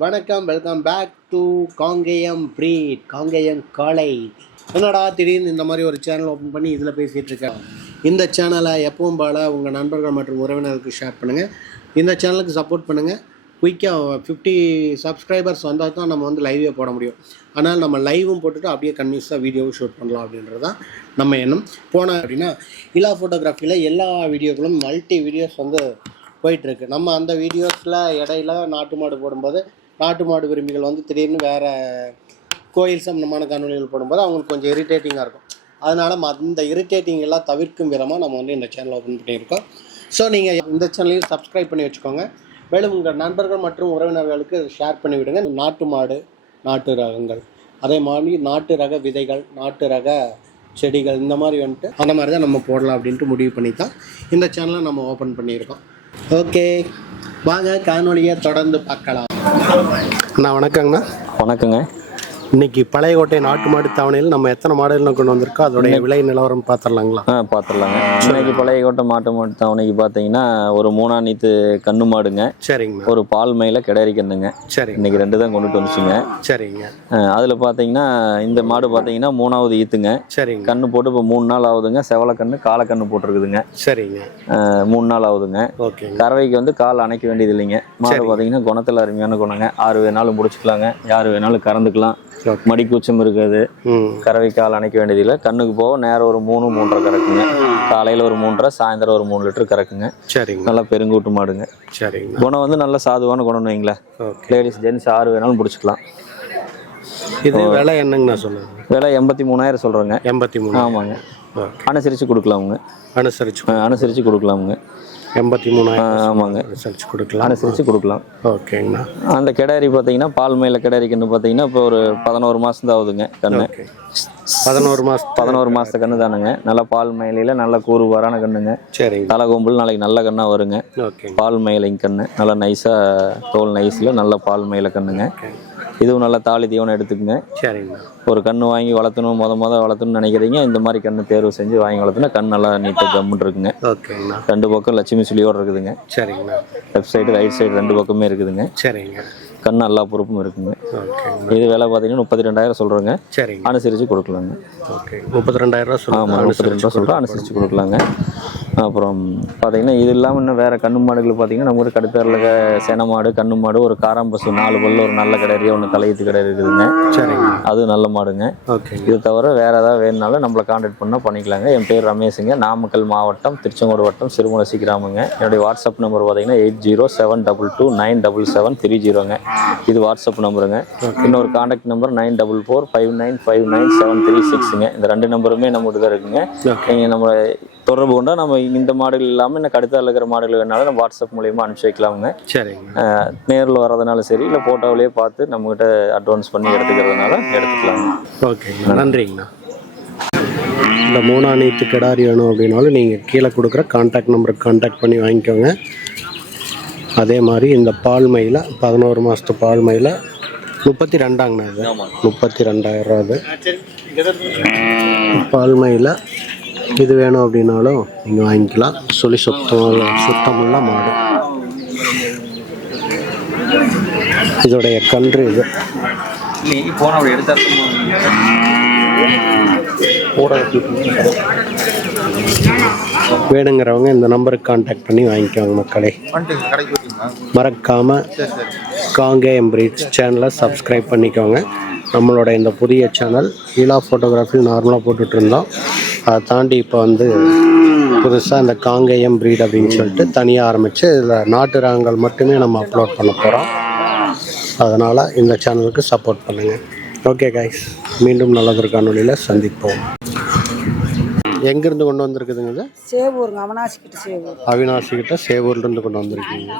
வணக்கம், welcome back to Kangayam breed, Kangayam காளை. என்னடா திடீர்னு இந்த மாதிரி ஒரு சேனல் ஓப்பன் பண்ணி இதில் பேசிகிட்டு இருக்கேன். இந்த சேனலை எப்பவும் போல் உங்கள் நண்பர்கள் மற்றும் உறவினருக்கு ஷேர் பண்ணுங்கள். இந்த சேனலுக்கு சப்போர்ட் பண்ணுங்கள். குயிக்காக 50 சப்ஸ்கிரைபர்ஸ் வந்தால் தான் நம்ம வந்து லைவே போட முடியும். ஆனால் நம்ம லைவும் போட்டுட்டு அப்படியே கன்வியூஸாக வீடியோவும் ஷூட் பண்ணலாம் அப்படின்றது தான் நம்ம எண்ணம். போனால் அப்படின்னா இலா ஃபோட்டோகிராஃபியில் எல்லா வீடியோக்களும் மல்டி வீடியோஸ் வந்து போயிட்டுருக்கு. நம்ம அந்த வீடியோஸில் இடையில நாட்டு மாடு போடும்போது நாட்டு மாடு விரும்பிகள் வந்து திடீர்னு வேறு கோயில் சம்பந்தமான காணொலிகள் போடும்போது அவங்களுக்கு கொஞ்சம் இரிட்டேட்டிங்காக இருக்கும். அதனால் அந்த இரிட்டேட்டிங் எல்லாம் தவிர்க்கும் விதமாக நம்ம வந்து இந்த சேனல் ஓப்பன் பண்ணியிருக்கோம். ஸோ நீங்கள் இந்த சேனலையும் சப்ஸ்கிரைப் பண்ணி வச்சுக்கோங்க. மேலும் உங்கள் நண்பர்கள் மற்றும் உறவினர்களுக்கு ஷேர் பண்ணிவிடுங்க. நாட்டு மாடு, நாட்டு ரகங்கள், அதே மாதிரி நாட்டு ரக விதைகள், நாட்டு ரக செடிகள், இந்த மாதிரி வந்துட்டு அந்த மாதிரி தான் நம்ம போடலாம் அப்படின்ட்டு முடிவு பண்ணி தான் இந்த சேனலை நம்ம ஓப்பன் பண்ணியிருக்கோம். ஓகே, வாங்க காணொலியை தொடர்ந்து பார்க்கலாம். அண்ணா வணக்கங்கண்ணா. வணக்கங்க. இன்னைக்கு பழையகோட்டை நாட்டு மாடு தாவணையில் நம்ம எத்தனை மாடுகள் கொண்டு வந்திருக்கோம், அதோடைய விலை நிலவரம் பார்த்துடலாங்களா? பார்த்துடலாங்க. இன்னைக்கு பழையகோட்டை மாட்டு தாவணைக்கு பார்த்தீங்கன்னா ஒரு 3 நீத்து கண்ணு மாடுங்க. சரிங்க. ஒரு பால் மயில கிடாரி கண்ணுங்க. சரி, இன்னைக்கு 2 தான் கொண்டுட்டு வந்துச்சுங்க. சரிங்க. அதில் பார்த்தீங்கன்னா இந்த மாடு பார்த்தீங்கன்னா 3வது ஈத்துங்க. சரிங்க. கண்ணு போட்டு இப்போ 3 நாள் ஆகுதுங்க. செவலை கண்ணு காலை கண்ணு போட்டுருக்குதுங்க. சரிங்க. 3 நாள் ஆகுதுங்க. ஓகே. கறவைக்கு வந்து கால் அணைக்க வேண்டியது இல்லைங்க. மாடு பார்த்தீங்கன்னா குணத்தில் அருமையான குணங்க. 6 வேணாலும் முடிச்சுக்கலாங்க, யார் வேணாலும் கறந்துக்கலாம். மடி கூச்சம் இருக்காது. கறவை கால் அணைக்க வேண்டியதில்லை. கண்ணுக்கு போக நேரம் ஒரு 3-3.5 கறக்குங்க. காலையில் ஒரு 3.5, சாயந்தரம் ஒரு 3 லிட்டர் கறக்குங்க. சரிங்க. நல்லா பெருங்கூட்டு மாடுங்க. சரிங்க. குணம் வந்து நல்ல சாதுவான குணம்னு வைங்களேன். லேடிஸ் ஜென்ஸ் 6 வேணாலும் பிடிச்சிக்கலாம். இது விலை என்னங்கண்ணா சொல்லுங்க? விலை 83,000 சொல்கிறேங்க. 83? ஆமாங்க. அனுசரித்து கொடுக்கலாமுங்க. அனுசரித்து கொடுக்கலாமுங்க. 83,000? ஆமாங்க. அனுசரித்து கொடுக்கலாம். ஓகேங்கண்ணா. அந்த கிடாரி பார்த்தீங்கன்னா பால் மயில கிடாரி கன்று பார்த்தீங்கன்னா இப்போ ஒரு 11 மாதம் தான் ஆகுதுங்க கண்ணு. 11 மாதத்து கன்று தானுங்க. நல்லா பால் மயிலையில் நல்ல கூறுபாரான கண்ணுங்க. சரி. தலை கொம்புல நாளைக்கு நல்ல கண்ணாக வருங்க. பால் மயிலைங்க கண்ணு நல்லா நைஸாக தோல் நைஸில் நல்ல பால் மயில கண்ணுங்க. இதுவும் நல்லா தாலி தீவனம் எடுத்துக்குங்க. சரிங்க. ஒரு கன்று வாங்கி வளர்த்தணும், மொதல் வளர்த்தணும்னு நினைக்கிறீங்க, இந்த மாதிரி கன்று தேர்வு செஞ்சு வாங்கி வளர்த்துனா கண் நல்லா நீட்டாக கம்முன்னு இருக்குங்க. ஓகேங்கண்ணா. 2 பக்கம் லட்சுமி சுழியோடு இருக்குதுங்க. சரிங்கண்ணா. லெஃப்ட் சைடு ரைட் சைடு 2 பக்கமே இருக்குதுங்க. சரிங்க. கண் எல்லா பொறுப்பும் இருக்குங்க. இது விலை பார்த்தீங்கன்னா 32,000 சொல்கிறேங்க. சரிங்க. அனுசரித்து கொடுக்கலாங்க. ஓகே. 32,000? ஆமாம், 32 சொல்கிறோம். அனுசரித்து கொடுக்கலாங்க. அப்புறம் பார்த்தீங்கன்னா இது இல்லாமல் இன்னும் வேறு கண்ணு மாடுகள் பார்த்தீங்கன்னா நம்ம ஊர் கடுத்தரில் சேன மாடு, கண்ணு மாடு, ஒரு காராம்பசு 4 பல்ல ஒரு நல்ல கிடாரியா ஒன்று தலையீத்து கிடாரி இருக்குதுங்க. சரிங்க. அது நல்ல மாடுங்க. ஓகே. இது தவிர வேறு ஏதாவது வேணுனாலும் நம்மளை கான்டாக்ட் பண்ணால் பண்ணிக்கலாங்க. என் பேர் ரமேஷுங்க. நாமக்கல் மாவட்டம், திருச்செங்கோடு வட்டம், சிறுமலசி கிராமங்க. என்னுடைய வாட்ஸ்அப் நம்பர் பார்த்தீங்கன்னா 8072229730ங்க. இது வாட்ஸ்அப் நம்பருங்க. இன்னொரு கான்டாக்ட் நம்பர் 9445959736ங்க. இந்த 2 நம்பருமே நம்மகிட்ட தான் இருக்குங்க. நீங்கள் நம்ம தொடர்பு கொண்டா நம்ம இந்த மாடுகள் இல்லாமல் இன்னும் கடுத்தால் இருக்கிற மாடுகள் வேணாலும் நம்ம வாட்ஸ்அப் மூலியமாக அனுப்பிச்சி வைக்கலாமுங்க. சரிங்க. நேரில் வர்றதுனால சரி, இல்லை ஃபோட்டோவிலேயே பார்த்து நம்மகிட்ட அட்வான்ஸ் பண்ணி எடுத்துக்கிறதுனால எடுத்துக்கலாங்க. ஓகேங்கண்ணா, நன்றிங்கண்ணா. இந்த 3 நீத்து கிடாரி வேணும் அப்படின்னாலும் நீங்கள் கீழே கொடுக்குற கான்டாக்ட் நம்பருக்கு கான்டாக்ட் பண்ணி வாங்கிக்கோங்க. அதே மாதிரி இந்த பால் மயில 11 மாதத்து பால் மயில 32ங்கண்ணா. இது 32,000 அது பால் மயில. இது வேணும் அப்படின்னாலும் நீங்கள் வாங்கிக்கலாம். சொல்லி சுத்தமுள்ள மாடு. இதோடைய கன்று இது. வேணுங்கிறவங்க இந்த நம்பருக்கு கான்டாக்ட் பண்ணி வாங்கிக்கோங்க மக்களே. மறக்காமல் காங்கேயம் பிரீட்ஸ் சேனலை சப்ஸ்கிரைப் பண்ணிக்கோங்க. நம்மளோட இந்த புதிய சேனல் இலா ஃபோட்டோகிராஃபி நார்மலாக போட்டுட்டு இருந்தோம். அதை தாண்டி இப்போ வந்து புதுசாக இந்த காங்கேயம் பிரீட் அப்படின்னு சொல்லிட்டு தனியாக ஆரம்பித்து இதில் நாட்டு ரகங்கள் மட்டுமே நம்ம அப்லோட் பண்ண போகிறோம். அதனால் இந்த சேனலுக்கு சப்போர்ட் பண்ணுங்கள். ஓகே கைஸ், மீண்டும் நல்லதொரு காணொலியில் சந்திப்போம். எங்கேருந்து கொண்டு வந்திருக்குதுங்க இது? சேவூருங்க. அவினாசிக்கிட்ட சேவூர். அவினாசிக்கிட்ட சேவூர்லேருந்து கொண்டு வந்திருக்கீங்க.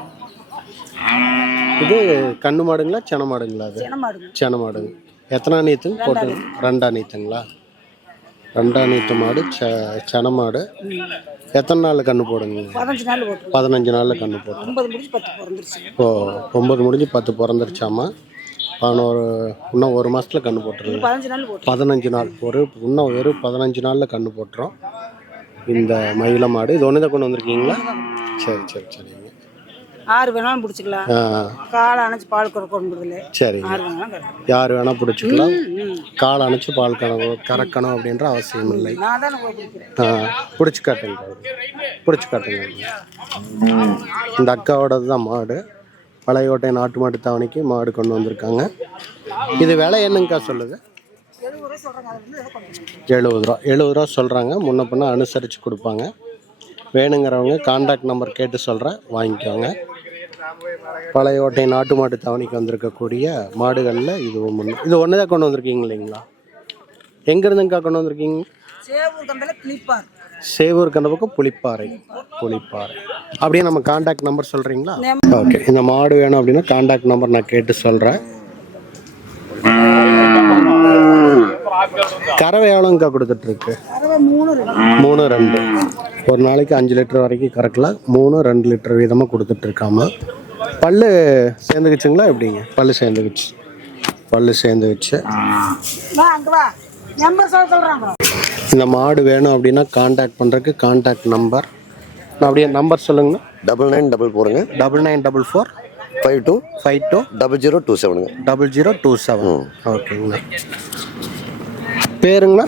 இது கண்ணு மாடுங்களா சென மாடுங்களா? அது சென மாடுங்க. எத்தனை நீத்துங்க போட்டு? 2 நீத்துங்களா? 2 நீத்து மாடு, சென மாடு. எத்தனை நாள் கன்று போடுங்க? 15 நாளில் கன்று போட்டோம். 9 முடிஞ்சு 10 பிறந்துருச்சு. ஓ, 9 முடிஞ்சு 10 பிறந்துருச்சாமா. இன்னும் 1 மாதத்தில் கன்று போட்டுருங்க. 15 நாள் இன்னும் வெறும் 15 நாளில் கன்று போட்டுரும் இந்த மயில மாடு. இது ஒன்று தான் கொண்டு வந்திருக்கீங்களா? சரி. ஆறு வேணாலும் பிடிச்சிக்கலாம். காலை அணைச்சி பால் கொடுக்கறதில்ல. சரி, ஆறு வேணாலும் கறக்கலாம். யார் வேணால் பிடிச்சிக்கலாம். கால் அணைச்சி பால் கறக்கணும் அப்படின்ற அவசியம் இல்லை. நான் தானே போய் பிடிக்கிறேன். பிடிச்சி காட்டுங்க, பிடிச்சி காட்டுங்க. இந்த அக்காவோடது தான் மாடு. பழையோட்டை நாட்டு மாட்டு தாவணிக்கு மாடு கொண்டு வந்திருக்காங்க. இது விலை என்னங்கக்கா சொல்லுது? 70 ரூபா சொல்கிறாங்க. முன்ன பின்ன அனுசரித்து கொடுப்பாங்க. வேணுங்கிறவங்க கான்டாக்ட் நம்பர் கேட்டு சொல்கிறேன், வாங்கிக்கோங்க. பழையோட்டை நாட்டு மாட்டு தாவணிக்கு வந்திருக்கக்கூடிய மாடுகளில் இது ஒன்று தான் கொண்டு வந்திருக்கீங்க இல்லைங்களா? எங்கேருந்துங்கக்கா கொண்டு வந்திருக்கீங்க? சேவூர் கண்ட பக்கம் புளிப்பாறை. அப்படியே நம்ம கான்டாக்ட் நம்பர் சொல்கிறீங்களா? ஓகே, இந்த மாடு வேணும் அப்படின்னா கான்டாக்ட் நம்பர் நான் கேட்டு சொல்கிறேன். கறவை எவ்வளோங்கக்கா கொடுத்துட்ருக்கு? 3-2. ஒரு நாளைக்கு 5 லிட்டர் வரைக்கும் கறக்கலாம். 3-2 லிட்டர் வீதமாக கொடுத்துட்ருக்காம. பல்லு சேர்ந்துக்குச்சுங்களா எப்படிங்க? பல்லு சேர்ந்துக்குச்சு. இந்த மாடு வேணும் அப்படின்னா கான்டாக்ட் பண்ணுறதுக்கு கான்டாக்ட் நம்பர் நான் அப்படியே நம்பர் சொல்லுங்கண்ணா. 9944 9944 52 0027 0027. ஓகேங்கண்ணா. பேருங்கண்ணா?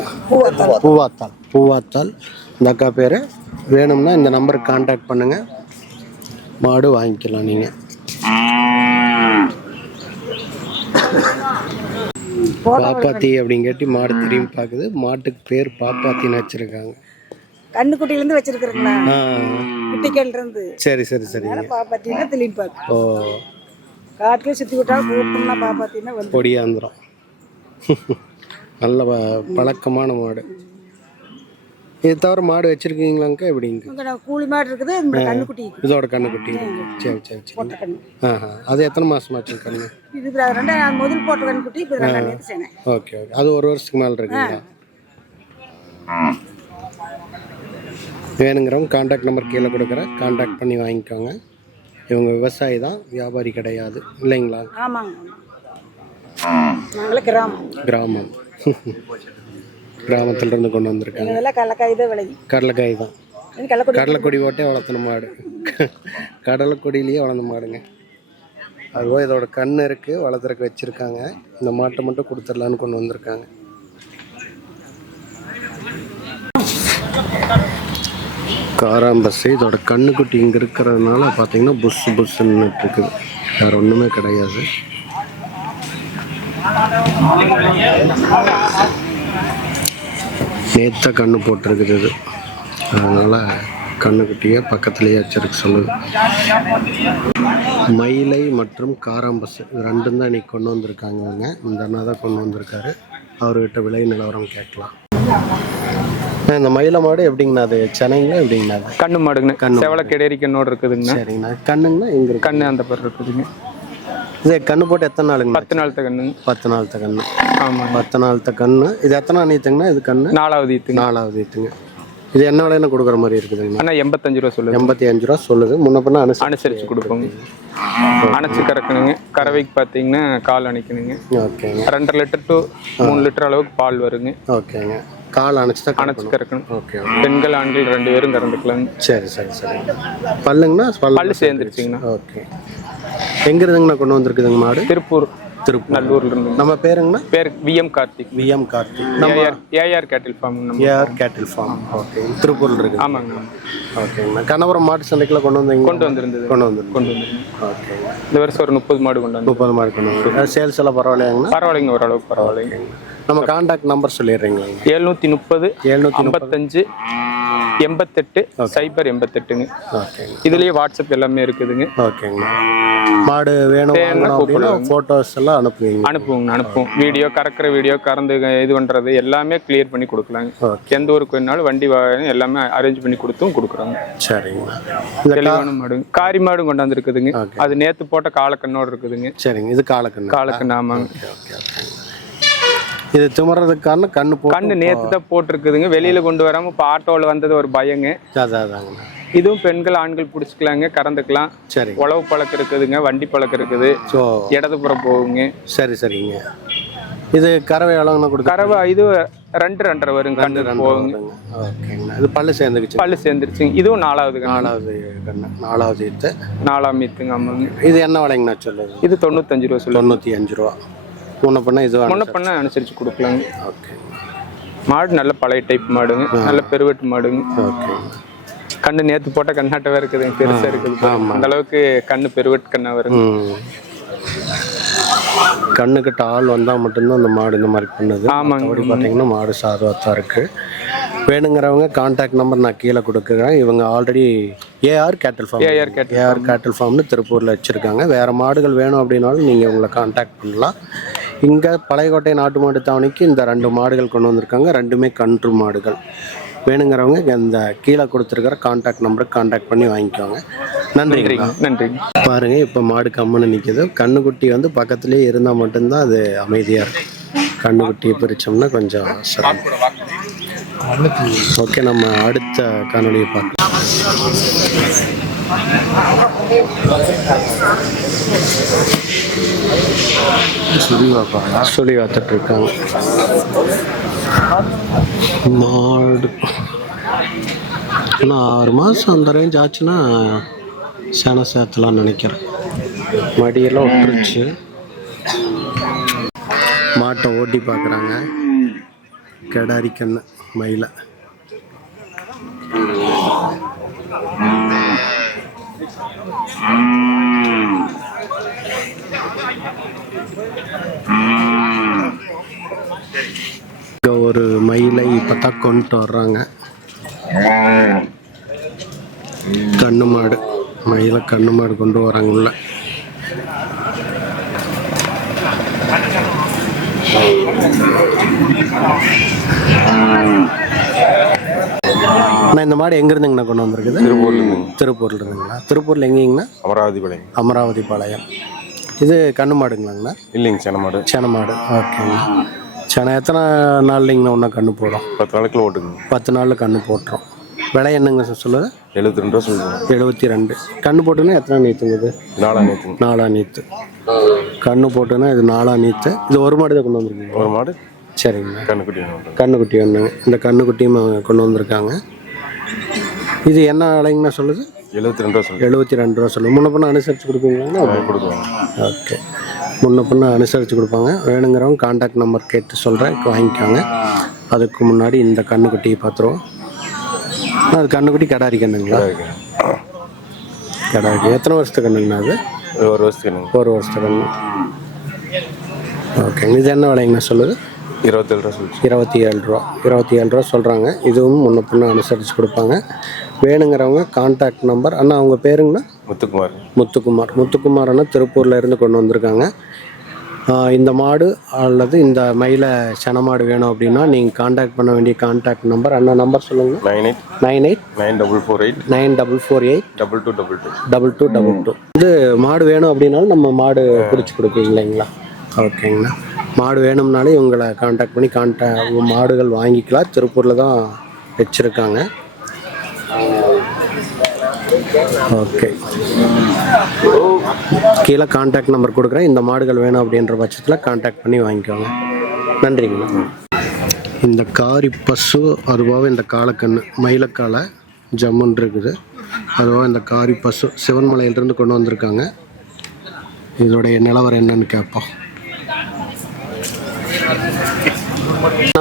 பூவாத்தாள். இந்த அக்கா பேர். வேணும்னா இந்த நம்பருக்கு கான்டாக்ட் பண்ணுங்கள், மாடு வாங்கிக்கலாம் நீங்கள். பாப்பாத்தி அப்படின்னு கேட்டு மாடு திரும்பி பார்க்குது. மாட்டுக்கு பேர் பாப்பாத்தின்னு வச்சுருக்காங்க. கண்ணுக்குட்டிலேருந்து வச்சிருக்கிறீங்களா? குட்டிக்கல்லேருந்து. சரி. பாப்பாத்தின்னா திரும்பி பார்க்கு. ஓ, காட்டுக்கே சுற்றி விட்டாலும் கூப்பிட்டோம்னா பாப்பாத்தின்னா வந்து பொடியாந்துடும். நல்ல பழக்கமான மாடு. இது தவிர மாடு வச்சிருக்கீங்களாங்கக்கா எப்படிங்க? கூலி மாடு இருக்குது. கண்ணுக்குட்டி, இதோட கண்ணுக்குட்டி. சரி. அது எத்தனை மாசமாச்சு கண்ணு? இது முதல் போட்ட கண்ணுக்குட்டி. ஓகே. அது ஒரு வருஷத்துக்கு மேலே இருக்குங்களா? வேணுங்கிறவங்க கான்டாக்ட் நம்பர் கீழே கொடுக்குறேன், கான்டாக்ட் பண்ணி வாங்கிக்கோங்க. இவங்க விவசாயி தான், வியாபாரி கிடையாது இல்லைங்களா? ஆமாங்க, நாங்களே கிராமம். கிராமத்திலிருந்து கொண்டு வந்திருக்காங்க. கடலைக்காய் தான். கடலைக்கொடி போட்டே வளர்த்துன மாடு. கடலைக்கொடியிலேயே வளர்ந்த மாடுங்க. அதுவும் இதோட கண் இருக்குது, வளர்த்துறக்கு வச்சுருக்காங்க. இந்த மாட்டை மட்டும் கொடுத்துடலான்னு கொண்டு வந்திருக்காங்க. காராம்பஸ். இதோட கண்ணுக்குட்டி இங்கே இருக்கிறதுனால பார்த்தீங்கன்னா புஷ்ஷுன்னு இருக்குது. வேறு ஒன்றுமே கிடையாது. நேற்று கண்ணு போட்டிருக்குது இது. அதனால் கண்ணுக்குட்டியை பக்கத்துலேயே வச்சிருக்க சொல்லுது. மயிலை மற்றும் காராம்பஸ் ரெண்டும் தான் இன்றைக்கி கொண்டு வந்திருக்காங்க. அவங்க இந்த அண்ணா தான் கொண்டு வந்திருக்காரு. அவர்கிட்ட விலை நிலவரம் கேட்கலாம். இந்த மயில மாடு எப்படிங்கண்ணா? அது சென்னைங்களா எப்படிங்கண்ணா? கண்ணு மாடுங்கண்ணா. செவலை கெடேரி கண்ணோடு இருக்குதுங்கண்ணா. சரிங்கண்ணா. கண்ணுங்கண்ணா எங்கே? கண்ணு அந்த பேர் இருக்குதுங்க. இது கண்ணு போட்டு எத்தனை நாளுங்க? 10 நாள் கண்ணுங்க. 10 நாள் கண்ணு. ஆமாம், 10 நாள் கண்ணு. இது எத்தனை நீத்துங்கண்ணா? இது கண்ணு 4வது ஈத்துங்க. 4வது ஈத்துங்க. இது என்ன விலைன்னு கொடுக்குற மாதிரி இருக்குதுங்க? அண்ணா 85 ரூபா சொல்லுது. 85 ரூபா சொல்லுது. முன்ன பின்ன அனுசரித்து கொடுப்போங்க. அணைச்சி கறக்கணுங்க. கறவைக்கு பார்த்தீங்கன்னா கால் அணைக்கணுங்க. ஓகேங்க. 2.5 லிட்டர் to 3 லிட்டர் அளவுக்கு பால் வருங்க. ஓகேங்க. கால் அணைச்சி கறக்கணும். ஓகே. பெண்கள் ஆண்கள் 2 பேரும் கறந்துக்கலாங்க. சரி. பல்லுங்கண்ணா? பல்லு சேர்ந்துருச்சுங்கண்ணா. ஓகே. எங்க இருந்துங்கண்ணா கொண்டு வந்திருக்குதுங்க மாடு? திருப்பூர் நல்லூர்ல இருந்து. நம்ம பேருங்கண்ணா? பேர் விஎம் கார்த்திக். ஏஆர் கேட்டில் ஃபார்ம். ஏஆர் கேட்டில் ஃபார்ம். ஓகே. திருப்பூர்ல இருக்கு. ஆமாங்க. ஓகேங்கண்ணா. கணவரம் மாட்டு சந்தைக்குள்ள கொண்டு வந்திருந்தது. ஓகே. இந்த வருஷம் ஒரு 30 மாடு கொண்டு வந்து. 30 மாடு கொண்டு வந்து. சேல்ஸ் எல்லாம் பரவாயில்லையாங்கண்ணா? பரவாயில்லைங்க, ஓரளவுக்கு பரவாயில்லைங்க. நம்ம கான்டாக்ட் நம்பர் சொல்லிடுறீங்களா? 730 55 88 088ங்க. இதுலயே வாட்ஸ்அப் எல்லாமே இருக்குதுங்க. ஓகேங்கண்ணா. மாடு வேணும் அப்படின்னா போட்டோஸ் எல்லாம் அனுப்புவோம். வீடியோ கறக்கிற வீடியோ, கறந்து இது பண்றது எல்லாமே கிளியர் பண்ணி கொடுக்கலாங்க. எந்த ஒரு கொஞ்ச வண்டி எல்லாமே அரேஞ்ச் பண்ணி கொடுக்குறாங்க. சரிங்கண்ணா. தெளிவான மாடு. காரி மாடும் கொண்டாந்து இருக்குதுங்க. அது நேத்து போட்ட காலக்கண்ணோடு இருக்குதுங்க. சரிங்க. இது காலக்கண்ணு. ஆமாங்க. இது திமறதுக்கு காரணம் கண்ணு நேத்து தான் போட்டிருக்குதுங்க. வெளியில கொண்டு வராம இப்போ ஆட்டோவில் வந்தது ஒரு பயங்க. இதுவும் பெண்கள் ஆண்கள் பிடிச்சிக்கலாங்க, கறந்துக்கலாம். சரி. உழவு பழக்கம் இருக்குதுங்க, வண்டி பழக்கம் இருக்குது. இடதுபுறம் போகுங்க. சரிங்க. இது கறவை எவ்வளோங்கண்ணா கொடுக்கும்? கறவை இது 2.5 வரும் கண்ணு போகுங்க. ஓகேங்கண்ணா. இது பல்லு சேர்ந்துக்குச்சு? பல்லு சேர்ந்துருச்சுங்க. இதுவும் 4வது கண்ணு. 4வது கண்ணு. 4வது ஈத்து. 4ஆம் ஈத்துங்க. ஆமாங்க. இது என்ன விலைங்கண்ணா சொல்லுது? இது 95 ரூபா சொல்லுங்க. 95 ரூபா. முன்ன பண்ண இது பண்ண அனுசரிச்சு கொடுக்கலாங்க. ஓகே. மாடு நல்ல பழைய டைப் மாடுங்க, நல்ல பெருவெட்டு மாடுங்க. ஓகே. கண்ணு நேற்று போட்ட கண்ணாட்டவே இருக்குதுங்க, பெருசா இருக்குது. அந்த அளவுக்கு கண்ணு பெருவெட்டு கண்ணா வருங்க. கண்ணுக்கிட்ட ஆள் வந்தால் மட்டும்தான் அந்த மாடு இந்த மாதிரி பண்ணுது. ஆமாங்க. அப்படி பார்த்தீங்கன்னா மாடு சாதுவாக தான் இருக்குது. வேணுங்கிறவங்க கான்டாக்ட் நம்பர் நான் கீழே கொடுக்குறேன். இவங்க ஆல்ரெடி ஏஆர் கேட்டில் ஃபார்ம்னு திருப்பூரில் வச்சுருக்காங்க. வேறு மாடுகள் வேணும் அப்படின்னாலும் நீங்கள் உங்களை கான்டாக்ட் பண்ணலாம். இங்கே பழையக்கோட்டை நாட்டு மாடு தாவணிக்கு இந்த 2 மாடுகள் கொண்டு வந்திருக்காங்க. 2மே கன்று மாடுகள். வேணுங்கிறவங்க இந்த கீழே கொடுத்துருக்கிற கான்டாக்ட் நம்பருக்கு கான்டாக்ட் பண்ணி வாங்கிக்கோங்க. நன்றி. பாருங்க, இப்போ மாடு கம்முன்னு நிற்கிது. கண்ணுக்குட்டி வந்து பக்கத்துலேயே இருந்தால் மட்டும்தான் அது அமைதியாக இருக்கும். கண்ணுக்குட்டியை பிரித்தோம்னா கொஞ்சம் சிரமம். ஓகே, நம்ம அடுத்த காணொலியை பார்க்கலாம். சொல்லி பார்த்துட்டு இருக்காங்க மாடு. ஆனால் 6 மாதம் அந்த ரேஞ்ச் ஆச்சுன்னா சேனை சேர்த்தலாம்னு நினைக்கிறேன். மடியெல்லாம் விட்டுருச்சு. மாட்டை ஓட்டி பார்க்குறாங்க. கிடாரி கண்ணு மயில. இங்கே ஒரு மயிலை இப்போ தான் கொண்டு வர்றாங்க. கண்ணு மாடு, மயிலை கண்ணு மாடு கொண்டு வராங்க உள்ள. நான் இந்த மாடு எங்க இருந்துங்கண்ணா கொண்டு வந்திருக்குது? திருப்பூர்ல இருந்துங்களா? திருப்பூர்ல எங்கேங்கண்ணா? அமராவதி பாளையம். இது கண்ணு மாடுங்களாங்கண்ணா? இல்லைங்க, சென மாடு. ஓகேங்கண்ணா. சென எத்தனை நாள்லைங்கண்ணா ஒன்றா கண்ணு போடும்? 10 நாளைக்குள்ள ஓட்டுங்க. 10 நாளில் கண்ணு போட்டுரும். விலை என்னங்க சொல்லுது? 72 ரூபா சொல்லுங்க. 72. கண்ணு போட்டுன்னா எத்தனை நீத்துங்குது? 4 நீத்து. கண்ணு போட்டுன்னா இது 4 நீத்து. இது ஒரு மாடு தான் கொண்டு வந்திருக்கீங்க? ஒரு மாடு. சரிங்கண்ணா. கண்ணுக்குட்டி ஒன்றுங்க. இந்த கண்ணுக்குட்டியும் கொண்டு வந்திருக்காங்க. இது என்ன விலைங்கண்ணா சொல்லுது? 72 ரூபா சொல்லுங்க. 72 ரூபா சொல்லுங்க. முன்ன பண்ண அனுசரித்து கொடுப்பீங்களா? கொடுக்குவாங்க. ஓகே, முன்ன பண்ண அனுசரித்து கொடுப்பாங்க. வேணுங்கிறவங்க கான்டாக்ட் நம்பர் கேட்டு சொல்கிறேன், வாங்கிக்கோங்க. அதுக்கு முன்னாடி இந்த கண்ணுக்குட்டியை பார்த்துருவோம். அது கண்ணுக்குட்டி கிடாரி கண்ணுங்களா? கிடாரி. எத்தனை வருஷத்து கண்ணுங்கண்ணா அது? 1 வருஷத்துக்கு. 1 வருஷத்து கண்ணு. ஓகேங்க. இது என்ன விலைங்கண்ணா சொல்லுது? 27 ரூபா சொல்லுச்சு. 27 ரூபா. 27 ரூபா சொல்கிறாங்க. இதுவும் முன்ன பின்ன அனுசரித்து கொடுப்பாங்க. வேணுங்கிறவங்க கான்டாக்ட் நம்பர். அண்ணா அவங்க பேருங்கண்ணா? முத்துக்குமார் அண்ணா திருப்பூரில் இருந்து கொண்டு வந்திருக்காங்க. இந்த மாடு அல்லது இந்த மயில சென மாடு வேணும் அப்படின்னா நீங்கள் கான்டாக்ட் பண்ண வேண்டிய கான்டாக்ட் நம்பர். அண்ணா நம்பர் சொல்லுங்கள். 98 9448 2222. இது மாடு வேணும் அப்படின்னாலும் நம்ம மாடு பிடிச்சி கொடுப்பீங்க இல்லைங்களா? ஓகேங்கண்ணா. மாடு வேணும்னாலே உங்களை கான்டாக்ட் பண்ணி மாடுகள் வாங்கிக்கலாம். திருப்பூரில் தான் வச்சுருக்காங்க. ஓகே, கீழே கான்டாக்ட் நம்பர் கொடுக்குறேன். இந்த மாடுகள் வேணும் அப்படின்ற பட்சத்தில் கான்டாக்ட் பண்ணி வாங்கிக்கோங்க. நன்றிங்கண்ணா. இந்த காரி பசு, அதுவாக இந்த காலக்கண்ணு மயிலக்காலை ஜம்முன் இருக்குது. அதுவாக இந்த காரி பசு சிவன்மலையிலிருந்து கொண்டு வந்திருக்காங்க. இதோடைய நிலவரம் என்னன்னு கேட்போம்.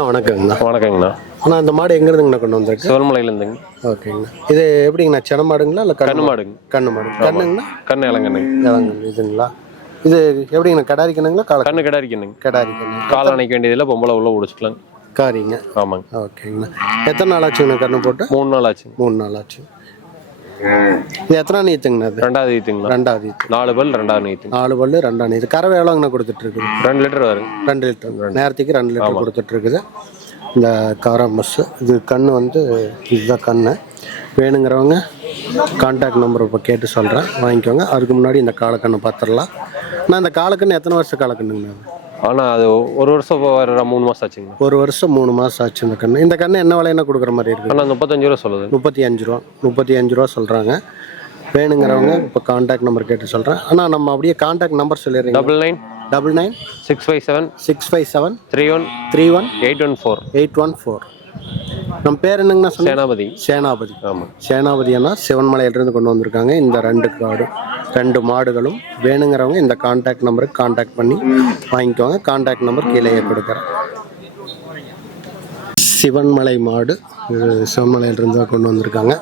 வணக்கங்கண்ணா. ஆனால் இந்த மாடு எங்கேருந்துங்கண்ணா கொண்டு வந்திருக்கு? சிவன்மலையிலேருந்துங்க. ஓகேங்கண்ணா. இது எப்படிங்கண்ணா, சென மாடுங்களா இல்லை கண்ணு மாடுங்க? கண்ணு மாடு. கண்ணுங்கண்ணா? கண்ணு இளங்கண்ணு. இதுங்களா? இது எப்படிங்கண்ணா, கிடாரி கண்ணுங்களா? கண்ணு கிடாரி கண்ணுங்க. கிடாரி கண்ணு. கால் அணைக்க வேண்டியதில்லை, பொம்பளை உள்ள முடிச்சுக்கலாம். காரிங்க. ஆமாங்க. ஓகேங்கண்ணா. எத்தனை நாள் ஆச்சுங்கண்ணா கண்ணு போட்டு? 3 நாள் ஆச்சு. 3 நாள் ஆச்சு. இது எத்தனை நீத்துங்கண்ணா? அது 2வது ஈத்துங்களா? 2வது ஈத்து. 4 பல் 2வது நீத்து. 4 பல் 2வது நீத்து. கறவை எவ்வளோங்கண்ணா கொடுத்துட்டு இருக்குது? 2 லிட்டர் வருங்க. 2 லிட்டர் நேரத்துக்கு 2 லிட்டர் கொடுத்துட்டு இருக்குது. இந்த காராமஸ் இது கண்ணு வந்து இதுதான் கண்ணு. வேணுங்கிறவங்க கான்டாக்ட் நம்பர் இப்போ கேட்டு சொல்கிறேன், வாங்கிக்கோங்க. அதுக்கு முன்னாடி இந்த காலக்கண்ணை பார்த்துடலாம். நான் இந்த காலக்கண்ணு எத்தனை வருஷம் காலக்கண்ணுங்க? ஆனால் அது 1 வருஷம் 3 மாதம் ஆச்சுங்க. 1 வருஷம் 3 மாதம் ஆச்சு இந்த கண்ணு. இந்த கண்ணு என்ன விலைன்னா கொடுக்குற மாதிரி இருக்குது? ஆனால் 35 ரூபா சொல்லுது. 35 ரூபா சொல்கிறாங்க. வேணுங்கிறவங்க இப்போ கான்டாக்ட் நம்பர் கேட்டு சொல்கிறேன். ஆனால் நம்ம அப்படியே கான்டாக்ட் நம்பர் சொல்லிடுறீங்க. 99 99 657 657 31 31 814 814. நம்ம பேர் என்னங்கண்ணா சொன்னீங்க? சேனாபதி. சேனாபதி. ஆமாம். சேனாபதி அண்ணா சிவன்மலையிலிருந்து கொண்டு வந்திருக்காங்க இந்த 2 மாடுகளும். வேணுங்கிறவங்க இந்த கான்டாக்ட் நம்பருக்கு கான்டாக்ட் பண்ணி வாங்கிக்கோங்க. கான்டாக்ட் நம்பர் கீழேயே கொடுக்குறேன். சிவன்மலை மாடு சிவன்மலையிலிருந்து கொண்டு வந்திருக்காங்க.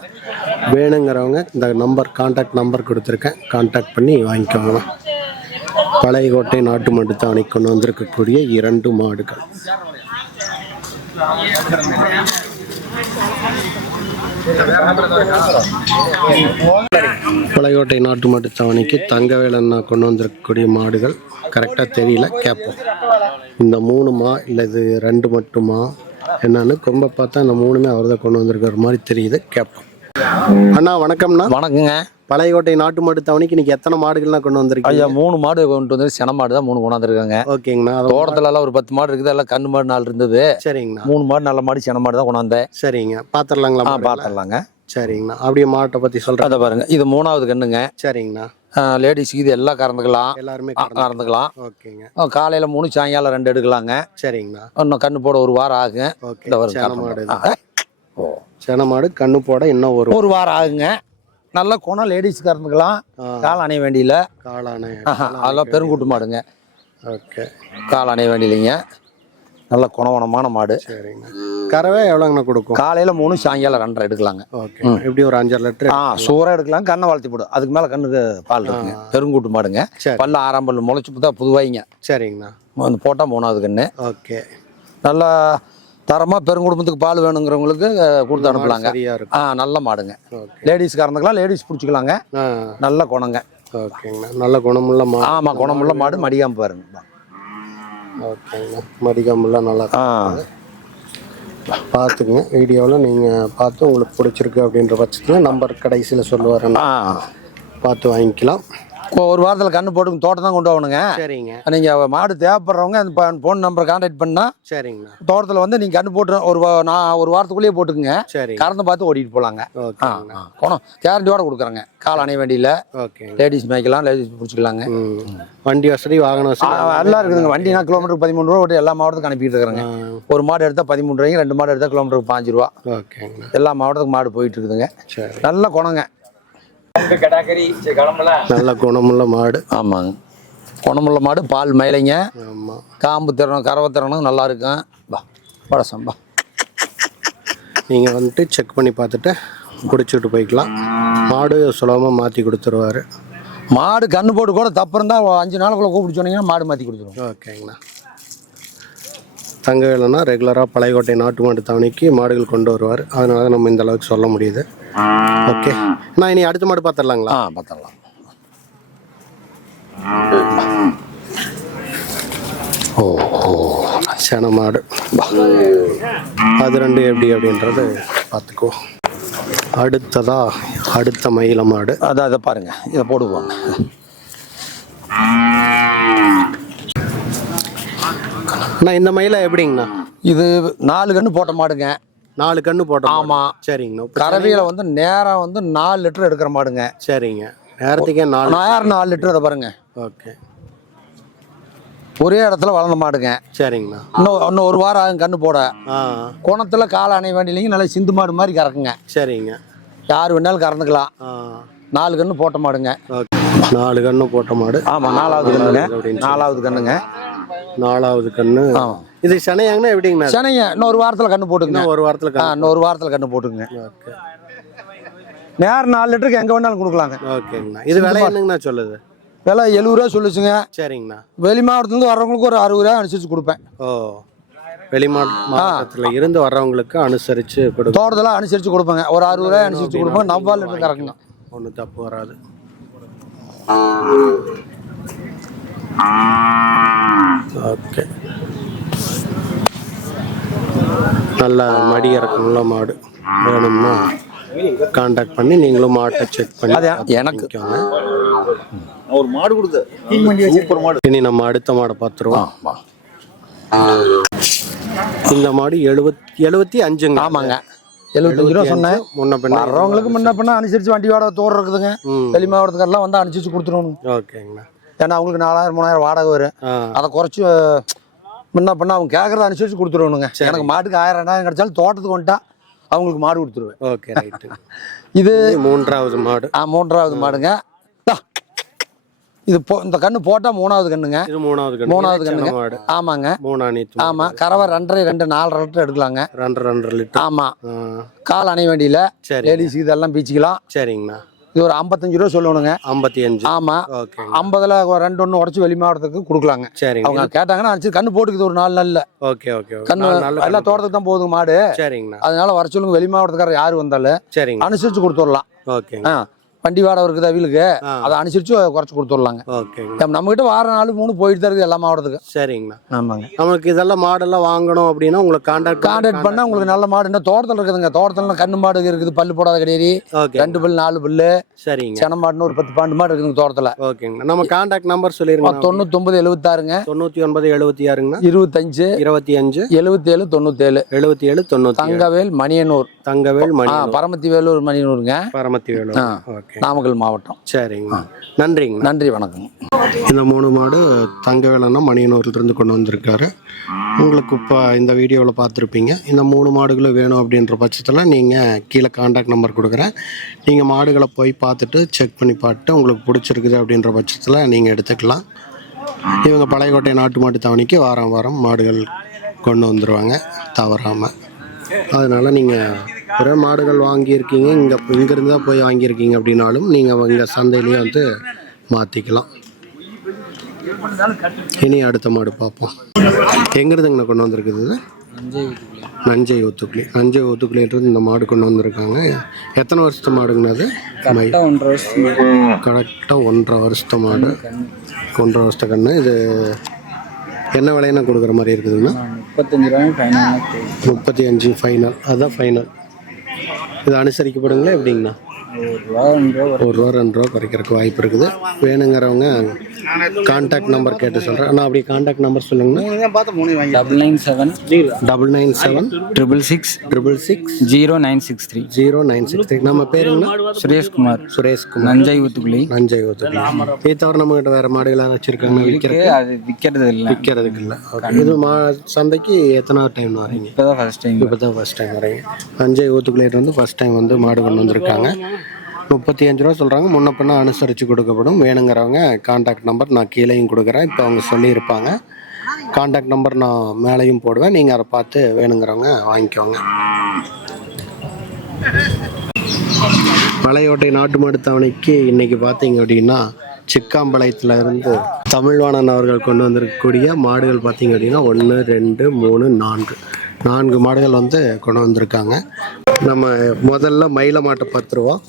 வேணுங்கிறவங்க இந்த கான்டாக்ட் நம்பர் கொடுத்துருக்கேன், கான்டாக்ட் பண்ணி வாங்கிக்கோங்க. பழையகோட்டை நாட்டு மாட்டு தாவணிக்கு கொண்டு வந்திருக்கக்கூடிய 2 மாடுகள். பழையகோட்டை நாட்டு மாட்டு தாவணிக்கு தங்கவேலண்ணா கொண்டு வந்திருக்கக்கூடிய மாடுகள். கரெக்டாக தெரியல, கேட்போம். இந்த 3 இல்லை இது 2 மட்டுமா என்னன்னு கொம்ப பார்த்தா இந்த 3மே அவர் தான் கொண்டு வந்திருக்கிற மாதிரி தெரியுது, கேட்போம். அண்ணா வணக்கம்ண்ணா. வணக்கங்க. பழையகோட்டை நாட்டு மாட்டு தாவணிக்கு இன்னைக்கு எத்தனை மாடுகள்லாம் கொண்டு வந்திருக்கீங்க? ஐயா 3 மாடு கொண்டு வந்து சென மாடு தான் 3 கொண்டாந்துருக்காங்க. ஓகேங்கண்ணா. தோட்டத்துல எல்லாம் ஒரு 10 மாடு இருக்குது, எல்லாம் கண்ணு மாடு 4 இருந்தது. சரிங்கண்ணா. 3 மாடு நல்ல மாடு சென மாடு தான் கொண்டாந்தேன். சரிங்க, பாத்திரலாங்களா? பாத்திரலாங்க. சரிங்கண்ணா. அப்படியே மாட்டை பத்தி சொல்றேன். அதை பாருங்க, இது 3வது கண்ணுங்க. சரிங்கண்ணா. லேடிஸ்க்கு இது எல்லாம் கறந்துக்கலாம், எல்லாருமே கறந்துக்கலாம். ஓகேங்க. காலையில 3 சாயங்காலம் 2 எடுக்கலாங்க. சரிங்கண்ணா. இன்னும் கண்ணு போட 1 வாரம் ஆகுங்க. இந்த சென மாடு கண்ணு போட இன்னும் 1 வாரம் ஆகுங்க. நல்ல குணம், லேடிஸ் கறந்துக்கலாம். கால் அணைய வேண்டியில. காலானை அதெல்லாம் பெருங்கூட்டு மாடுங்க. ஓகே. கால் அணைய வேண்டியில்லைங்க. நல்ல குணவனமான மாடு. சரிங்க. கறவை எவ்வளோங்கண்ணா கொடுக்கும்? காலையில 3 சாயங்காலம் 2 எடுக்கலாங்க. ஓகே. எப்படி ஒரு 5 லிட்டர்? சூறா எடுக்கலாம். கண்ணை வளர்த்தி போடும். அதுக்கு மேல கண்ணுக்கு பால் இருக்குங்க. பெருங்கூட்டு மாடுங்க. பல்லு 6ஆம் பல்லு முளைச்சு தான் புதுவாய்ங்க. சரிங்கண்ணா. வந்து போட்டா 3வது கண்ணு. ஓகே. நல்லா தரமா பெருங்குடும்பத்துக்கு பால் வேணுங்கிறவங்களுக்கு கொடுத்து அனுப்பலாங்க. நல்ல மாடுங்க. லேடிஸ் கறந்துக்கலாம், லேடிஸ் பிடிச்சிக்கலாங்க. நல்ல குணங்க. ஓகேங்கண்ணா. நல்ல குணமுள்ள மாடு. ஆமா, குணமுள்ள மாடு. மடிகாம்பு பாருங்க. ஓகேங்கண்ணா. மடிகாம்புலாம் நல்லா பார்த்துக்குங்க. வீடியோவில் நீங்கள் பார்த்து உங்களுக்கு பிடிச்சிருக்கு அப்படின்ற பட்சத்தில் நம்பர் கடைசியில் சொல்லுவாருன்னா பார்த்து வாங்கிக்கலாம். 1 வாரத்தில் கண்ணு போட்டு தோட்டம் தான் கொண்டு போகணுங்க. சரிங்க. நீங்கள் மாடு தேவைப்படுறவங்க அந்த ஃபோன் நம்பரை கான்டாக்ட் பண்ணால் சரிங்கண்ணா தோட்டத்தில் வந்து நீங்கள் கண்ணு போட்டு ஒரு வாரத்துக்குள்ளேயே போட்டுக்குங்க. சரி. கறந்து பார்த்து ஓட்டிட்டு போகலாங்க. குணம் கேரண்டியோட கொடுக்குறாங்க. கால் அணைய வேண்டியில். ஓகே. லேடிஸ் மேய்க்கலாம், லேடிஸ் பிடிச்சிக்கலாங்க. வண்டி வசதி, வாகன வசதி எல்லாம் இருக்குதுங்க. வண்டினா கிலோமீட்டருக்கு 13 ரூபா ஓட்டி எல்லா மாவட்டத்துக்கும் அனுப்பிட்டு இருக்கிறாங்க. 1 மாடு எடுத்தால் 13 ரூபாய்க்கு, 2 மாடு எடுத்தால் கிலோமீட்டருக்கு 5 ரூபா. ஓகேங்கண்ணா. எல்லா மாவட்டத்துக்கும் மாடு போயிட்டு இருக்குதுங்க. சரி. நல்ல குணங்க. நல்ல குணமுள்ள மாடு. ஆமாங்க, குணமுள்ள மாடு. பால் மேலைங்க. ஆமாம். காம்பு திறனும் கறவை திறனும் நல்லா இருக்கும். படசம்பா நீங்கள் வந்துட்டு செக் பண்ணி பார்த்துட்டு பிடிச்சிட்டு போய்க்கலாம். மாடு சுலபமாக மாற்றி கொடுத்துருவாரு. மாடு கண்ணு போட்டு கூட தப்பு இருந்தால் 5 நாளுக்குள்ளே கூப்பிட்டு சொன்னீங்கன்னா மாடு மாற்றி கொடுத்துருவோம். ஓகேங்கண்ணா. தங்கவேலண்ணா ரெகுலராக பழையகோட்டை நாட்டு மாட்டு தாவணிக்கு மாடுகள் கொண்டு வருவார். அதனால தான் நம்ம இந்த அளவுக்கு சொல்ல முடியுது. ஓகே. நான் இனி அடுத்த மாடு பார்த்துடலாங்களா? பார்த்துடலாம். சென மாடு. அது 2 எப்படி அப்படின்றது பார்த்துக்கோ. அடுத்த மயில மாடு. அதை பாருங்க, இதை போடுவாங்க. நான் இந்த மயில எப்படிங்கண்ணா? இது 4 கண்ணு போட்ட மாடுங்க. 4 கண்ணு போட்டோம். ஆமாம். சரிங்கண்ணா. கறவையில் வந்து நேரம் வந்து 4 லிட்டர் எடுக்கிற மாடுங்க. சரிங்க. நேரத்துக்கே 4 லிட்டர். அதை பாருங்க. ஓகே. ஒரே இடத்துல வளர்ந்த மாடுங்க. சரிங்கண்ணா. இன்னும் 1 வாரம் ஆகும் கண்ணு போட. குணத்தில் காலை அணைய வேண்டியில்லைங்க. நல்லா சிந்து மாடு மாதிரி கறக்குங்க. சரிங்க. யார் வேணாலும் கறந்துக்கலாம். 4 கண்ணு போட்ட மாடுங்க. ஓகே. 4 கண்ணு போட்ட மாடு. ஆமாம், 4வது கண்ணுங்க. 4வது கண்ணுங்க. 4வது கண்ணு. இது சனையாங்கண்ணா எப்படிங்கண்ணா? சனைங்க. இன்னொரு வாரத்தில் கண்ணு போட்டுங்க. 1 வாரத்தில் இன்னொரு வாரத்தில் கண்ணு போட்டுங்க. ஓகே. நேரம் 4 லிட்டருக்கு எங்கே வேணாலும் கொடுக்கலாங்க. ஓகேங்கண்ணா. இது விலை என்னங்கண்ணா சொல்லுது? விலை 70 ரூபா சொல்லிச்சுங்க. சரிங்கண்ணா. வெளி மாவட்டத்துலேருந்து வர்றவங்களுக்கு ஒரு 60 ரூபா அனுசரித்து கொடுப்பேன். வெளி மாவட்டத்தில் இருந்து வர்றவங்களுக்கு அனுசரித்து கொடுப்பேன். தோட்டத்தில் அனுசரித்து கொடுப்பேங்க. ஒரு 60 ரூபாய் அனுசரித்து கொடுப்பேன். 4 லிட்டர் கறக்குங்க. ஒன்றும் தப்பு வராது. ஓகே. நல்ல மடி இறக்கமுள்ள மாடு. வேணும்னா கான்டாக்ட் பண்ணி நீங்களும் மாட்டை செக் பண்ணி எனக்கு ஒரு மாடு கொடுத்து சூப்பர் மாடு. இனி நம்ம அடுத்த மாடை பார்த்துருவோம். இந்த மாடு 75. ஆமாங்க, 75 ரூபா சொன்னேன். வர்றவங்களுக்கு முன்ன பின்ன அனுசரித்து வண்டி வாடகை தோற இருக்குதுங்க. வெளி மாவட்டத்துக்கெல்லாம் வந்து அனுசரித்து கொடுத்துருவோம். ஓகேங்கண்ணா. ஏன்னா அவங்களுக்கு 4000 3000 வாடகை வரும். அதை குறைச்சி முன்ன பண்ண அவங்க கேட்கறத அனுசரித்து கொடுத்துருவணுங்க. எனக்கு மாட்டுக்கு 1000 2000 கிடைச்சாலும் தோட்டத்துக்கு வந்துட்டா அவங்களுக்கு மாடு கொடுத்துருவேன். Okay right. இது 3வது மாடு. 3வது மாடுங்க. இது இந்த கண்ணு போட்டா 3வது கண்ணுங்க. இது 3வது கண்ணுங்க. மாடு. ஆமாங்க. 3 நீத்து. ஆமா. கறவை 2 4 லிட்டர் எடுக்கலாங்க. 2 லிட்டர். ஆமா. கால் அணைய வேண்டியில லேடிஸ் இதெல்லாம் பீச்சிக்கலாம். சரிங்கண்ணா. இது ஒரு 55 ரூபா சொல்லணுங்க. 55. ஆமா. 50ல 2 1 உடச்சு வெளி மாவட்டத்துக்கு கொடுக்கலாங்க. சரிங்க. அவங்க கேட்டாங்கன்னா அனுப்பிச்சு கண்ணு போட்டுக்குது ஒரு 4 நாள்ல. Okay okay. கண்ணு எல்லா தோட்டத்துக்கு தான் போகுதுங்க மாடு. சரிங்கண்ணா. அதனால வர சொல்லுங்க, வெளி மாவட்டத்துக்காரர் யாரு வந்தாலும் சரிங்க அனுசரிச்சு கொடுத்துடலாம். ஓகே. வண்டி வாடகை இருக்குது அவங்களுக்கு, அதை அனுசரிச்சு குறைச்சு கொடுத்துடலாங்க. ஓகே. நம்ம கிட்ட வார 4 3 போயிட்டு தான் இருக்குது எல்லா மாவட்டத்துக்கு. சரிங்கண்ணா. ஆமாங்க. நமக்கு இதெல்லாம் மாடெல்லாம் வாங்கணும் அப்படின்னா உங்களுக்கு கான்டாக்ட் பண்ணா உங்களுக்கு நல்ல மாடு இன்னும் தோட்டத்தில் இருக்குதுங்க. தோட்டத்தில் கண்ணு மாடு இருக்குது, பல்லு போடாத கிடையாது. 2 பல்லு 4 பல்லு. சரிங்க. சென மாடுன்னு ஒரு 10 12 மாடு இருக்குதுங்க தோட்டத்தில். ஓகேங்க. நம்ம கான்டாக்ட் நம்பர் சொல்லிருங்க. 99 76ங்க. 99 76ங்க. 25 25 77 97 77 90. தங்கவேல் மணியனூர். பரமத்தி வேலூர் மணியனூருங்க. பரமத்தி வேலூர். ஓகே. நாமக்கல் மாவட்டம். சரிங்க. நன்றிங்க. நன்றி, வணக்கம். இந்த 3 மாடு தங்கவேலன்னா மணியனூர்லேருந்து கொண்டு வந்திருக்காரு. உங்களுக்கு இப்போ இந்த வீடியோவில் பார்த்துருப்பீங்க. இந்த 3 மாடுகளும் வேணும் அப்படின்ற பட்சத்தில் நீங்கள் கீழே கான்டாக்ட் நம்பர் கொடுக்குறேன். நீங்கள் மாடுகளை போய் பார்த்துட்டு செக் பண்ணி பார்த்துட்டு உங்களுக்கு பிடிச்சிருக்குது அப்படின்ற பட்சத்தில் நீங்கள் எடுத்துக்கலாம். இவங்க பழையக்கோட்டை நாட்டு மாட்டு தாவணிக்கு வாரம் வாரம் மாடுகள் கொண்டு வந்துடுவாங்க தவறாமல். அதனால் நீங்கள் பிற மாடுகள் வாங்கியிருக்கீங்க, இங்கேருந்து தான் போய் வாங்கியிருக்கீங்க அப்படின்னாலும் நீங்கள் இங்கே சந்தையிலேயே வந்து மாற்றிக்கலாம். இனி அடுத்த மாடு பார்ப்போம். எங்கிருந்துங்கண்ணா கொண்டு வந்திருக்குது? நஞ்சை ஊத்துக்குளியிலிருந்து இந்த மாடு கொண்டு வந்திருக்காங்க. எத்தனை வருஷத்து மாடுங்கண்ணா அது? கரெக்டாக 1.5 வருஷத்து மாடு. 1.5 வருஷத்து கண்ணு. இது என்ன விலையினா கொடுக்குற மாதிரி இருக்குதுங்கண்ணா? 35 ஃபைனல். அதுதான் ஃபைனல். இது அனுசரிக்கப்படுங்களா எப்படிங்கண்ணா? ₹1 ₹2 குறைக்கிறதுக்கு வாய்ப்பு இருக்குது. வேணுங்கிறவங்க கான்டாக்ட் நம்பர் கேட்டு சொல்கிறேன். ஆனால் அப்படியே கான்டாக்ட் நம்பர் சொல்லுங்கண்ணா. 997 666 0963. நம்ம பேருங்கண்ணா? சுரேஷ்குமார். நஞ்சை ஊத்துக்குளி. இது தவிர நம்மகிட்ட வேறு மாடுகளாக வச்சுருக்காங்க விற்கிறதுக்கு இல்லை. இது சந்தைக்கு எத்தனை டைம் வரீங்க? இப்போ தான் ஃபர்ஸ்ட் டைம் வரீங்க. நஞ்சை ஊத்துக்குளியிட்டு வந்து ஃபர்ஸ்ட் டைம் வந்து மாடு கொண்டு வந்திருக்காங்க. 35 ரூபா சொல்கிறாங்க. முன்ன பின்ன அனுசரித்து கொடுக்கப்படும். வேணுங்கிறவங்க கான்டாக்ட் நம்பர் நான் கீழேயும் கொடுக்குறேன். இப்போ அவங்க சொல்லியிருப்பாங்க. கான்டாக்ட் நம்பர் நான் மேலேயும் போடுவேன். நீங்கள் அதை பார்த்து வேணுங்கிறவங்க வாங்கிக்கோங்க. பழையோட்டை நாட்டு மாடு தாவணிக்கு இன்றைக்கி பார்த்தீங்க அப்படின்னா சிக்காம்பாளையத்தில் இருந்து தமிழ்வாணன் அவர்கள் கொண்டு வந்திருக்கக்கூடிய மாடுகள் பார்த்தீங்க அப்படின்னா 1 2 3 4 மாடுகள் வந்து கொண்டு வந்திருக்காங்க. நம்ம முதல்ல மயில மாட்டை பார்த்துருவோம்.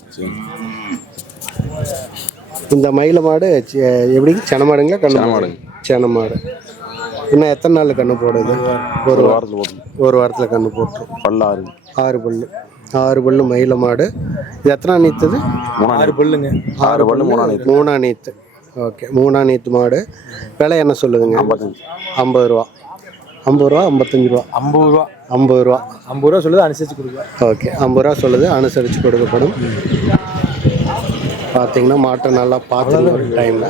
இந்த மயில மாடு எப்படி சென மாடுங்களா கண்ணு மாடுங்க? சென மாடு. இன்னும் எத்தனை நாள் கண்ணு போடுது? ஒரு வாரத்தில் கண்ணு போட்டுரும். 6 பல்லு. 6 பல்லு மயில மாடு. இது எத்தனை நீத்துது? 6 பல்லுங்க. 6 பல்லு 3 நீத்து. ஓகே. 3 நீத்து மாடு. விலை என்ன சொல்லுதுங்க? 50 ரூபா. 50 ரூபா 55 ரூபா? 50 ரூபா சொல்லுது, அனுசரித்து கொடுக்கலாம். ஓகே. 50 ரூபா சொல்லுது, அனுசரித்து கொடுக்கப்படும். பார்த்தீங்கன்னா மாட்டை நல்லா பார்த்து ஒரு டைமில்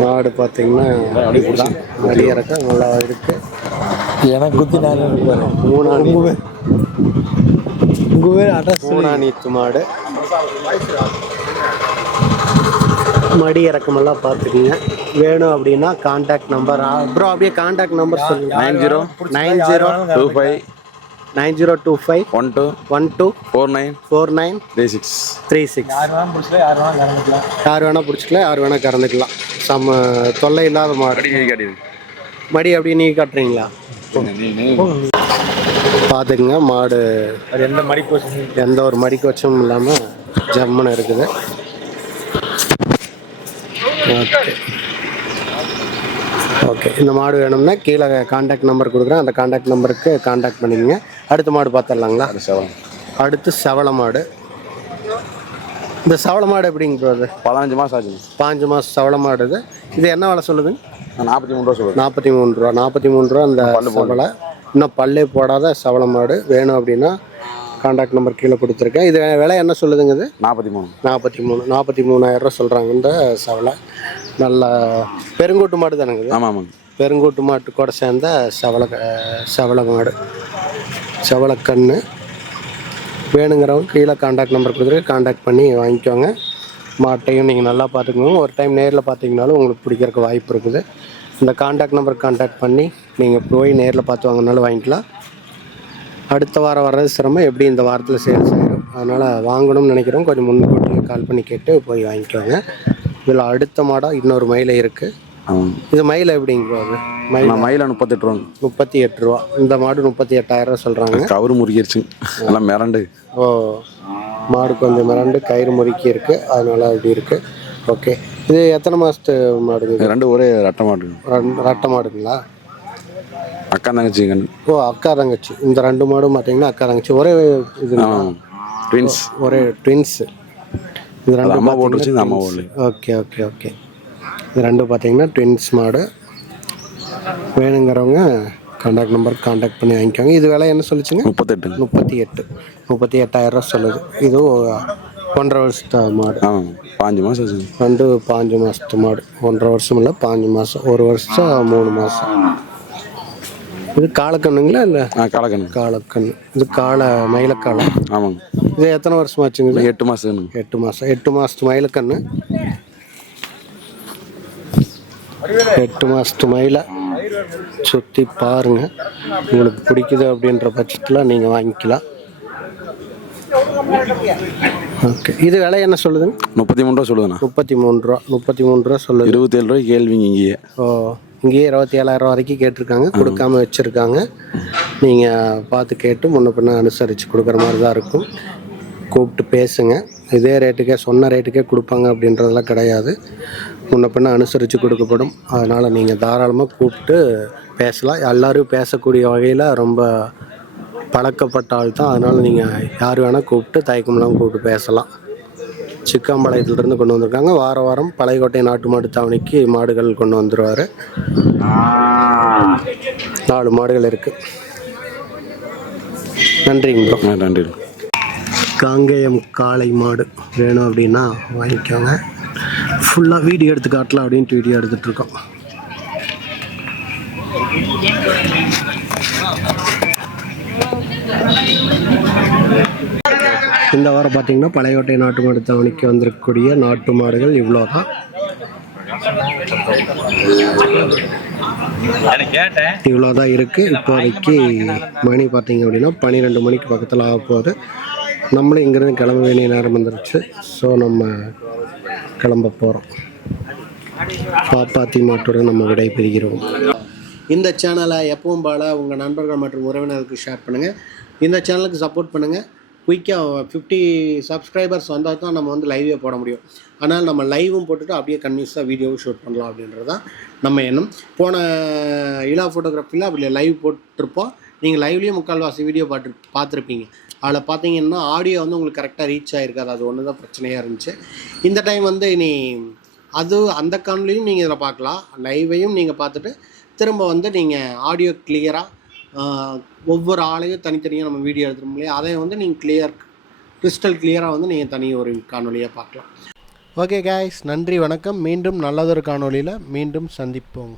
மாடு பார்த்தீங்கன்னா வெளியிறக்க நல்லா இருக்கு. எனக்கு குத்தி 3 நீத்து மாடு. மடி இறக்கமெல்லாம் பார்த்துக்குங்க. வேணும் அப்படின்னா கான்டாக்ட் நம்பர் அப்புறம் அப்படியே கான்டாக்ட் நம்பர் சொல்லுங்க. 9025 12 49 36. யார் வேணா பிடிச்சிக்கலாம், யார் வேணா கறந்துக்கலாம். தொல்லை இல்லாத மாடு. மடி அப்படியே நீங்க காட்டுறீங்களா? பார்த்துக்குங்க. மாடு எந்த ஒரு மடி கோச்சமும் இல்லாமல் ஜம்முன்னு இருக்குது. ஓகே. இந்த மாடு வேணும்னா கீழே கான்டாக்ட் நம்பர் கொடுக்குறேன். அந்த கான்டாக்ட் நம்பருக்கு கான்டாக்ட் பண்ணிக்கங்க. அடுத்த மாடு பார்த்துடலாங்களா? அடுத்து செவள மாடு. இந்த செவள மாடு எப்படிங்க ப்ரோ? அது 15 மாதம் ஆச்சுங்க. 15 மாதம் செவள மாடு. இது என்ன விலை சொல்லுதுங்க? 43 ரூபா சொல்லுது. 43 ரூபா. அந்த செவளை இன்னும் பல்லே போடாத செவள மாடு வேணும் அப்படின்னா காண்டாக்ட் நம்பர் கீழே கொடுத்துருக்கேன். இது விலை என்ன சொல்லுதுங்க? இது 43. 43,000 சொல்கிறாங்க. இந்த செவலை நல்ல பெருங்கூட்டு மாடு தானுங்க இது? ஆமாம் ஆமாங்க. பெருங்கூட்டு மாட்டு கூட சேர்ந்த செவலை மாடு, செவலைக்கன்று. வேணுங்கிறவங்க கீழே காண்டாக்ட் நம்பர் கொடுத்துருக்கு, காண்டாக்ட் பண்ணி வாங்கிக்கோங்க. மாட்டையும் நீங்கள் நல்லா பார்த்துக்கோங்க. ஒரு டைம் நேரில் பார்த்தீங்கனாலும் உங்களுக்கு பிடிக்கிறதுக்கு வாய்ப்பு இருக்குது. இந்த காண்டாக்ட் நம்பர் காண்டாக்ட் பண்ணி நீங்கள் போய் நேரில் பார்த்து வாங்கினாலும் வாங்கிக்கலாம். அடுத்த வாரம் வர்றது சிரமம், எப்படி இந்த வாரத்தில் சேல்ஸ் ஆகிடும். அதனால் வாங்கணும்னு நினைக்கிறோம், கொஞ்சம் முன்கூட்டியே கால் பண்ணி கேட்டு போய் வாங்கிக்கோங்க. இதில் அடுத்த மாடாக இன்னொரு மயிலை இருக்குது. இது மயிலை எப்படிங்க? மயில 38 ரூபா. 38 ரூபா. இந்த மாடு 38,000 சொல்கிறாங்க. கவரு முறுகிருச்சு, எல்லாம் மிரண்டு. ஓ, மாடு கொஞ்சம் மிரண்டு கயிறு முறுக்கி இருக்குது, அதனால் அப்படி இருக்குது. ஓகே, இது எத்தனை மாதத்து மாடுங்க? 2 ஒரே ரெட்டை மாடு. ரெட்டை மாடுங்களா? அக்கா தங்கச்சி. ஓ, அக்கா தங்கச்சி. இந்த 2 மாடும் பார்த்தீங்கன்னா அக்கா தங்கச்சி, ஒரே இது ட்வின்ஸ். ஒரே ட்வின்ஸு. இது 2 அம்மா போட்டுருச்சு, இந்த அம்மா போடல. Okay okay okay. இது 2 பார்த்தீங்கன்னா ட்வின்ஸ் மாடு. வேணுங்கிறவங்க காண்டாக்ட் நம்பர் காண்டாக்ட் பண்ணி வாங்கிக்கோங்க. இது விலை என்ன சொல்லிச்சுங்க? 38,000 சொல்லுது. இது 1.5 வருஷத்து மாடு. 5 மாதம். 2 5 மாதத்து மாடு. 1.5 வருஷம் இல்லை, 5 மாதம். 1 வருஷம் 3 மாதம். இது காலக்கண்ணுங்களா? இல்லை, காலக்கண்ணு. காலக்கண்ணு. இது மயிலக்காலை. ஆமாங்க. இது எத்தனை வருஷம் ஆச்சுங்க? 8 மாதம். 8 மாதம். 8 மாதத்து மயிலக்கண்ணு. 8 மாதத்து மயிலை சுற்றி பாருங்கள். உங்களுக்கு பிடிக்குது அப்படின்ற பட்சத்தில் நீங்கள் வாங்கிக்கலாம். ஓகே, இது விலை என்ன சொல்லுதுங்க? 33 ரூபா சொல்லுதுண்ணா. 33 ரூபா. 33 ரூபா சொல்லுது. 27 ரூபாய் கேள்விங்க இங்கேயே. ஓ, இங்கேயே 27,000 வரைக்கும் கேட்டிருக்காங்க, கொடுக்காம வச்சுருக்காங்க. நீங்கள் பார்த்து கேட்டு முன்ன பின்ன அனுசரித்து கொடுக்குற மாதிரி தான் இருக்கும். கூப்பிட்டு பேசுங்க. இதே ரேட்டுக்கே சொன்ன ரேட்டுக்கே கொடுப்பாங்க அப்படின்றதெல்லாம் கிடையாது. முன்ன பின்ன அனுசரித்து கொடுக்கப்படும். அதனால் நீங்கள் தாராளமாக கூப்பிட்டு பேசலாம். எல்லோரும் பேசக்கூடிய வகையில் ரொம்ப பழக்கப்பட்ட ஆள் தான். அதனால் நீங்கள் யார் வேணால் கூப்பிட்டு தயக்கமெல்லாம் கூப்பிட்டு பேசலாம். சிக்காம்பாளையத்துலேருந்து கொண்டு வந்திருக்காங்க. வாரம் பழையக்கோட்டை நாட்டு மாடு தாவணிக்கு மாடுகள் கொண்டு வந்துடுவார். 4 மாடுகள் இருக்குது. நன்றிங்க ப்ரோ. நன்றி. காங்கேயம் காளை மாடு வேணும் அப்படின்னா வாங்கிக்கோங்க. ஃபுல்லாக வீடியோ எடுத்து காட்டலாம் அப்படின்ட்டு வீடியோ எடுத்துகிட்ருக்கோம். இந்த வாரம் பார்த்தீங்கன்னா பழையக்கோட்டை நாட்டு மாடு தாவணிக்கு வந்திருக்கக்கூடிய நாட்டு மாடுகள் இவ்வளோ தான். இவ்வளோ தான் இருக்குது இப்போதைக்கு. மணி பார்த்தீங்க அப்படின்னா 12 மணிக்கு பக்கத்தில் ஆக போகுது. நம்மளும் இங்கேருந்து கிளம்ப வேண்டிய நேரம் வந்துருச்சு. ஸோ நம்ம கிளம்ப போகிறோம். பாப்பாத்தி மாட்டோட நம்ம விடைபெறுகிறோம். இந்த சேனலை எப்பவும் போல உங்கள் நண்பர்கள் மற்றும் உறவினர்களுக்கு ஷேர் பண்ணுங்கள். இந்த சேனலுக்கு சப்போர்ட் பண்ணுங்கள். குயிக்காக 50 சப்ஸ்கிரைபர்ஸ் வந்தால் தான் நம்ம வந்து லைவே போட முடியும். ஆனால் நம்ம லைவும் போட்டுட்டு அப்படியே கன்வியூஸாக வீடியோவும் ஷூட் பண்ணலாம் அப்படின்றது தான் நம்ம எண்ணம். போன இலா ஃபோட்டோகிராஃபியில் அப்படி லைவ் போட்டிருப்போம். நீங்கள் லைவ்லேயும் முக்கால்வாசி வீடியோ பார்த்துருப்பீங்க. அதில் பார்த்தீங்கன்னா ஆடியோ வந்து உங்களுக்கு கரெக்டாக ரீச் ஆகிருக்காது. அது ஒன்று தான் பிரச்சனையாக இருந்துச்சு. இந்த டைம் வந்து இனி அந்த காணொலியும் நீங்கள் இதில் பார்க்கலாம். லைவையும் நீங்கள் பார்த்துட்டு திரும்ப வந்து நீங்கள் ஆடியோ கிளியராக ஒவ்வொரு ஆளையும் தனித்தனியாக நம்ம வீடியோ எடுத்துகிற முடியாது. அதை வந்து நீங்கள் கிறிஸ்டல் கிளியராக வந்து நீங்கள் தனி ஒரு காணொலியாக பார்க்கலாம். ஓகே கைஸ், நன்றி வணக்கம். மீண்டும் நல்லதொரு காணொலியில் மீண்டும் சந்திப்போம்.